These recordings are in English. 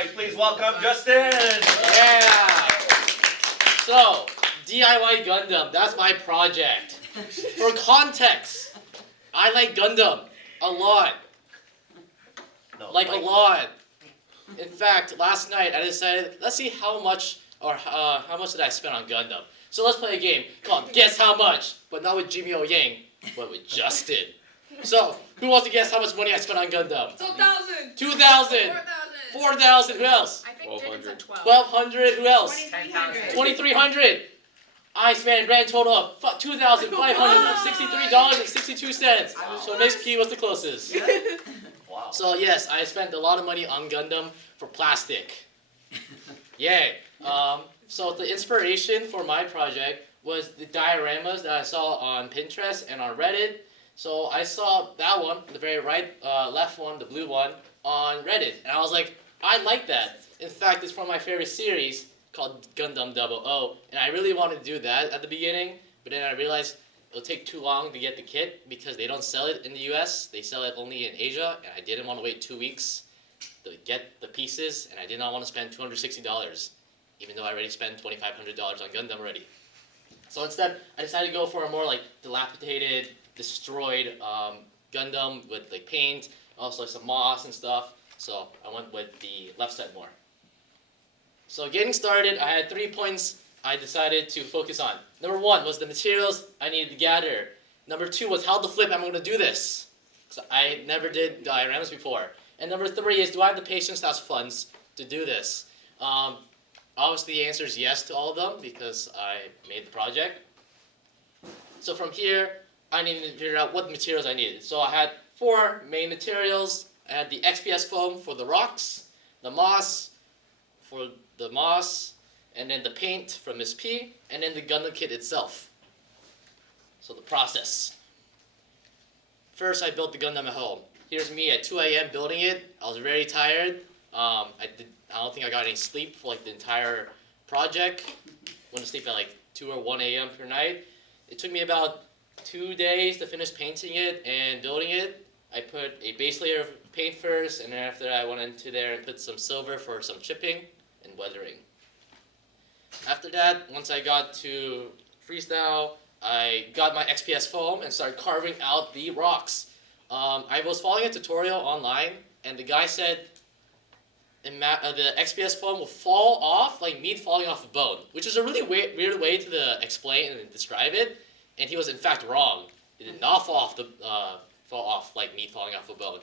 right, please welcome Justin. Yeah. So, DIY Gundam, that's my project. For context, I like Gundam a lot. No, Like a lot. In fact, last night I decided, let's see how much did I spend on Gundam. So let's play a game called Guess How Much, but not with Jimmy O Yang, but with Justin. So, who wants to guess how much money I spent on Gundam? 2,000. 2,000. 4,000. 4,000. Who else? I think Jaden said 12. 1,200. Who else? 2,300. 2,300. I spent a grand total of $2,563.62. So Miss P was the closest. Wow. So yes, I spent a lot of money on Gundam for plastic. Yay. So the inspiration for my project was the dioramas that I saw on Pinterest and on Reddit. So I saw that one, the very left one, the blue one, on Reddit. And I was like, I like that. In fact, it's from my favorite series called Gundam 00. And I really wanted to do that at the beginning. But then I realized it'll take too long to get the kit because they don't sell it in the US. They sell it only in Asia. And I didn't want to wait 2 weeks to get the pieces. And I did not want to spend $260, even though I already spent $2,500 on Gundam already. So instead, I decided to go for a more like dilapidated, destroyed Gundam with like paint, also some moss and stuff. So I went with the left side more. So getting started, I had 3 points I decided to focus on. Number 1 was the materials I needed to gather. Number 2 was how the flip I'm going to do this, because I never did dioramas before. And number 3 is, do I have the patience / funds to do this? Obviously the answer is yes to all of them because I made the project. So from here, I needed to figure out what materials I needed. So I had 4 main materials. I had the XPS foam for the rocks, the moss for the moss, and then the paint from Miss P, and then the Gundam kit itself. So the process. First, I built the Gundam at home. Here's me at 2 a.m. building it. I was very tired. I don't think I got any sleep for like the entire project. Went to sleep at like 2 or 1 a.m. per night. It took me about 2 days to finish painting it and building it. I put a base layer of paint first, and then after that I went into there and put some silver for some chipping and weathering. After that, once I got to freestyle, I got my XPS foam and started carving out the rocks. I was following a tutorial online, and the guy said the XPS foam will fall off like meat falling off a bone, which is a really weird way to explain and describe it. And he was in fact wrong. It did not fall off like meat falling off a bone.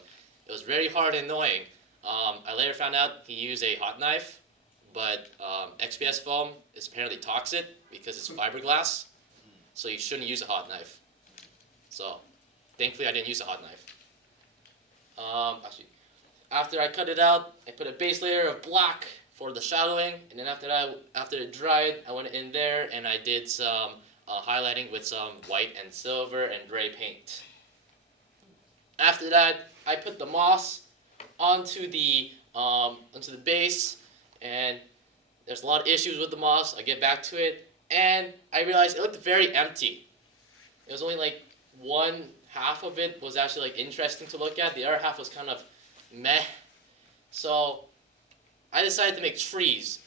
It was very hard and annoying. I later found out he used a hot knife, but XPS foam is apparently toxic because it's fiberglass, so you shouldn't use a hot knife. So thankfully I didn't use a hot knife. Actually, after I cut it out, I put a base layer of black for the shadowing, and then after it dried, I went in there and I did some highlighting with some white and silver and gray paint. After that, I put the moss onto the base, and there's a lot of issues with the moss. I'll get back to it, and I realized it looked very empty. It was only like one half of it was actually like interesting to look at. The other half was kind of meh. So I decided to make trees,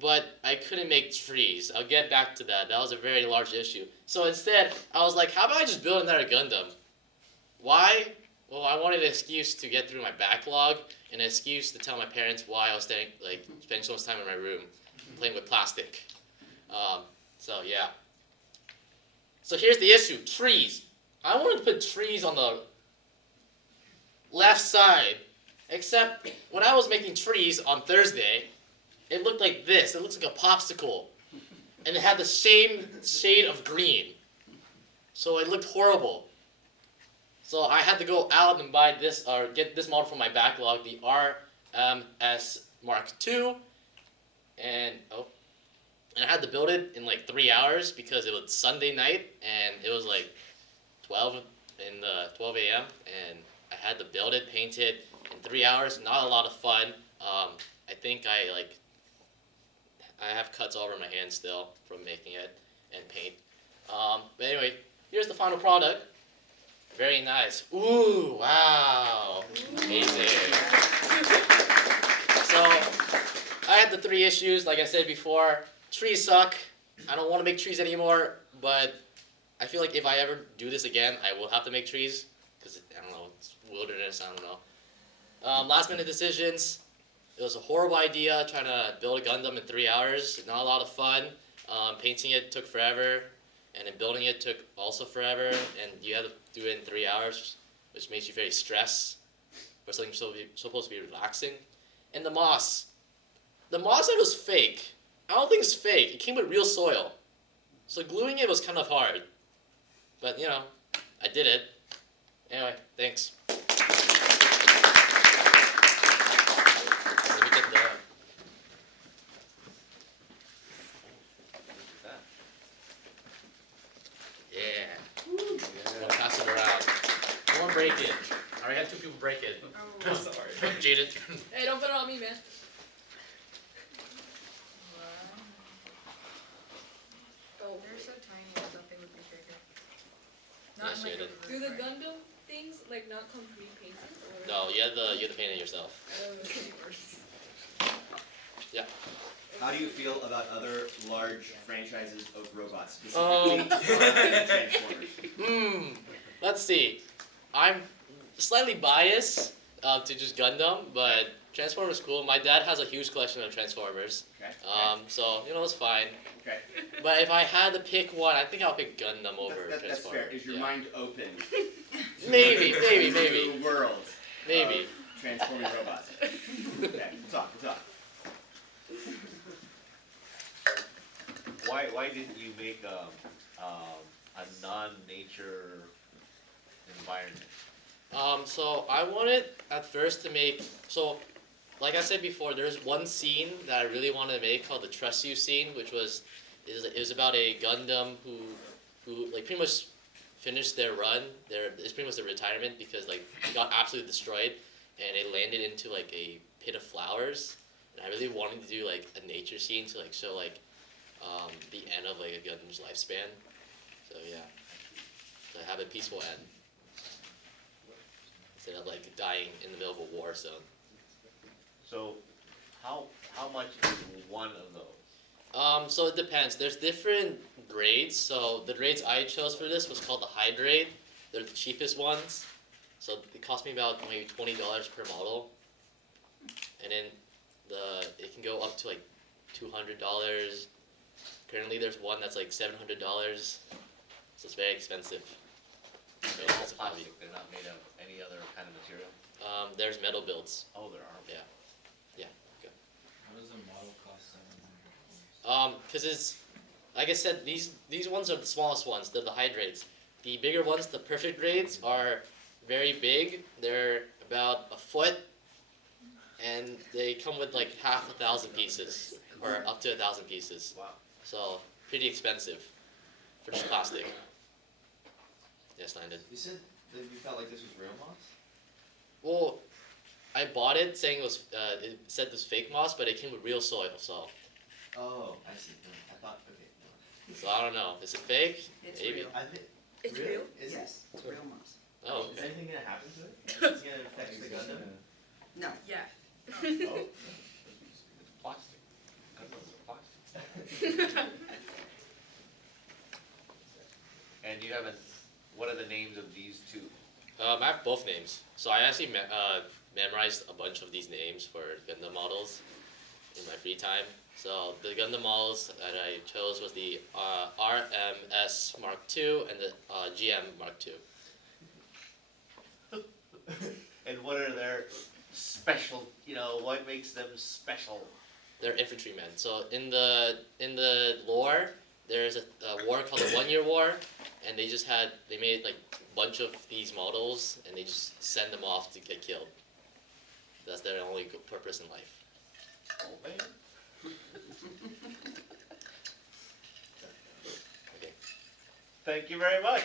but I couldn't make trees. I'll get back to that. That was a very large issue. So instead, I was like, how about I just build another Gundam? Why? Well, I wanted an excuse to get through my backlog and an excuse to tell my parents why I was spending so much time in my room playing with plastic. So yeah. So here's the issue, trees. I wanted to put trees on the left side, except when I was making trees on Thursday, it looked like this. It looks like a popsicle. And it had the same shade of green. So it looked horrible. So I had to go out and buy this, or get this model from my backlog, the RMS Mark II. And I had to build it in like 3 hours because it was Sunday night and it was like 12 a.m. and I had to build it, paint it in 3 hours. Not a lot of fun. I think I have cuts all over my hands still from making it and paint. But anyway, here's the final product. Very nice. Ooh, wow. Amazing. So the 3 issues, like I said before, trees suck. I don't want to make trees anymore, but I feel like if I ever do this again, I will have to make trees, because, I don't know, it's wilderness, I don't know. Last minute decisions. It was a horrible idea trying to build a Gundam in 3 hours. Not a lot of fun. Painting it took forever, and then building it took also forever, and you had to do it in 3 hours, which makes you very stressed for something supposed to be relaxing. And the moss. The moss that was fake. I don't think it's fake. It came with real soil. So gluing it was kind of hard. But, you know, I did it. Anyway, thanks. Let me get the... Yeah. I'll pass it around. No one break it. I already had 2 people break it. Oh. Sorry. Jaden. Hey, don't put it on me, man. Oh, They're so tiny, I thought they would be bigger. Yeah, Not in like shaded. a do the roof, right? Gundam things like not come pre-painted? Or? No, you had to paint it yourself. Oh, okay, worse. How do you feel about other large franchises of robots, Um, specifically Transformers? Let's see. I'm slightly biased to just Gundam, but Transformers cool. My dad has a huge collection of Transformers. Okay. So, you know, it's fine. Okay. But if I had to pick one, I think I'll pick Gundam over That's Transformers. fair. Is your Yeah. mind open? Maybe. to the world Maybe. of transforming robots? Okay, we'll talk. Why didn't you make a non-nature environment? So I wanted at first to make, so like I said before, there's one scene that I really wanted to make called the Trust You scene, which was, it was about a Gundam who like pretty much finished their run, it's pretty much their retirement because like it got absolutely destroyed and it landed into like a pit of flowers, and I really wanted to do like a nature scene to like show like the end of like a Gundam's lifespan. So yeah, to have a peaceful end instead of like dying in the middle of a war zone. So, how much is one of those? So it depends. There's different grades. So the grades I chose for this was called the high grade. They're the cheapest ones. So it cost me about maybe $20 per model. And then it can go up to like $200. Currently there's one that's like $700. So it's very expensive. They're all plastic. They're not made of any other kind of material. There's metal builds. Oh, there are. How does a model cost $700? Because it's, like I said, these ones are the smallest ones. They're the high grades. The bigger ones, the perfect grades, are very big. They're about a foot, and they come with like half 1,000 pieces, or up to 1,000 pieces. Wow. So pretty expensive for just plastic. Yes, Landon. You said that you felt like this was real moss? Well, I bought it saying it said this fake moss, but it came with real soil. So Oh, I see. No, I thought, okay. No. I don't know. Is it fake? It's Maybe. real. I think, It's really? real? Is Yes, it's real moss. Oh, Is okay. anything gonna happen to it? Is it gonna affect the Gundam? No. Yeah. Oh. It's plastic. Gundams are plastic. And you haven't. What are the names of these two? I have both names. So I actually memorized a bunch of these names for Gundam models in my free time. So the Gundam models that I chose was the RMS Mark II and the GM Mark II. And what are their special? What makes them special? They're infantrymen. So in the lore, there's a war called the 1 Year War, and they made like a bunch of these models, and they just send them off to get killed. That's their only purpose in life. Oh man. Okay. Thank you very much.